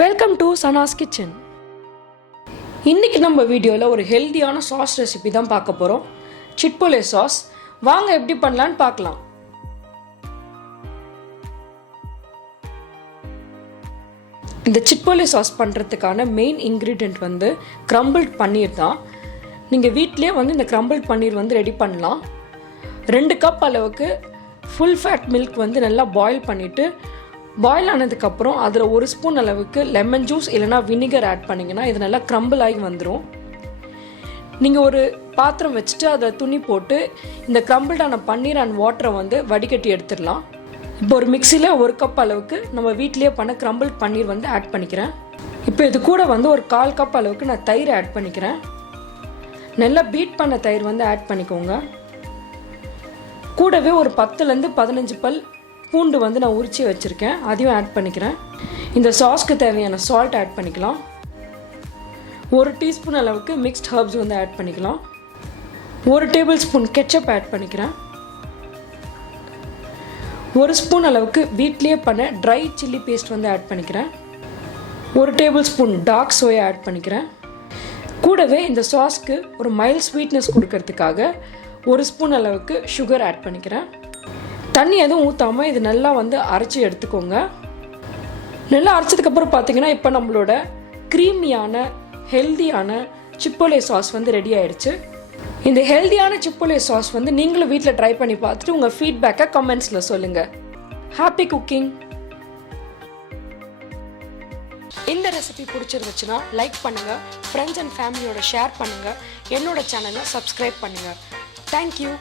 Welcome to Sana's kitchen. இன்றைக்கி நம்ம வீடியோவில் ஒரு ஹெல்த்தியான சாஸ் ரெசிபி தான் பார்க்க போகிறோம். சிட்போலே சாஸ். வாங்க எப்படி பண்ணலான்னு பார்க்கலாம். இந்த சிட்போலே சாஸ் பண்ணுறதுக்கான மெயின் இன்க்ரீடியண்ட் வந்து க்ரம்பிள்ட் பன்னீர் தான். நீங்கள் வீட்டிலே வந்து இந்த க்ரம்பிள்ட் பன்னீர் வந்து ரெடி பண்ணலாம். 2 கப் அளவுக்கு ஃபுல் ஃபேட் மில்க் வந்து நல்லா பாயில் பண்ணிவிட்டு பாயில் ஆனதுக்கப்புறம் அதில் 1 ஸ்பூன் அளவுக்கு லெமன் ஜூஸ் இல்லைனா வினிகர் ஆட் பண்ணிங்கன்னா இது நல்லா க்ரம்பிள் ஆகி வந்துடும். நீங்கள் ஒரு பாத்திரம் வச்சுட்டு அதில் துணி போட்டு இந்த க்ரம்பிள்டான பன்னீர் அண்ட் வாட்டரை வந்து வடிகட்டி எடுத்துடலாம். இப்போ ஒரு மிக்சியில் 1 கப் அளவுக்கு நம்ம வீட்டிலேயே பண்ண க்ரம்பிள் பன்னீர் வந்து ஆட் பண்ணிக்கிறேன். இப்போ இது கூட வந்து ஒரு 1/4 கப் அளவுக்கு நான் தயிர் ஆட் பண்ணிக்கிறேன். நல்லா பீட் பண்ண தயிர் வந்து ஆட் பண்ணிக்கோங்க. கூடவே ஒரு 10லேருந்து 15 பல் பூண்டு வந்து நான் உரிச்சி வச்சுருக்கேன், அதையும் ஆட் பண்ணிக்கிறேன். இந்த சாஸ்க்கு தேவையான சால்ட் ஆட் பண்ணிக்கலாம். 1 டீஸ்பூன் அளவுக்கு மிக்ஸ்ட் ஹர்ப்ஸ் வந்து ஆட் பண்ணிக்கலாம். 1 டேபிள் ஸ்பூன் கெச்சப் ஆட் பண்ணிக்கிறேன். 1 ஸ்பூன் அளவுக்கு வீட்லேயே பண்ண ட்ரை சில்லி பேஸ்ட் வந்து ஆட் பண்ணிக்கிறேன். 1 tablespoon dark soya add பண்ணிக்கிறேன். கூடவே இந்த சாஸ்க்கு ஒரு மைல்ட் ஸ்வீட்னஸ் கொடுக்கறதுக்காக 1 ஸ்பூன் அளவுக்கு சுகர் ஆட் பண்ணிக்கிறேன். தண்ணி எதுவும் ஊற்றாமல் இது நல்லா வந்து அரைச்சி எடுத்துக்கோங்க. நல்லா அரைச்சதுக்கப்புறம் பார்த்தீங்கன்னா இப்போ நம்மளோட க்ரீமியான ஹெல்தியான சிப்போலே சாஸ் வந்து ரெடி ஆயிடுச்சு. இந்த ஹெல்தியான சிப்போலே சாஸ் வந்து நீங்களும் வீட்டில் ட்ரை பண்ணி பார்த்துட்டு உங்கள் ஃபீட்பேக்கை கமெண்ட்ஸில் சொல்லுங்கள். Happy cooking. இந்த ரெசிபி பிடிச்சிருந்துச்சுன்னா லைக் பண்ணுங்கள், ஃப்ரெண்ட்ஸ் அண்ட் ஃபேமிலியோட ஷேர் பண்ணுங்கள், என்னோட சேனலை சப்ஸ்கிரைப் பண்ணுங்கள். தேங்க்யூ.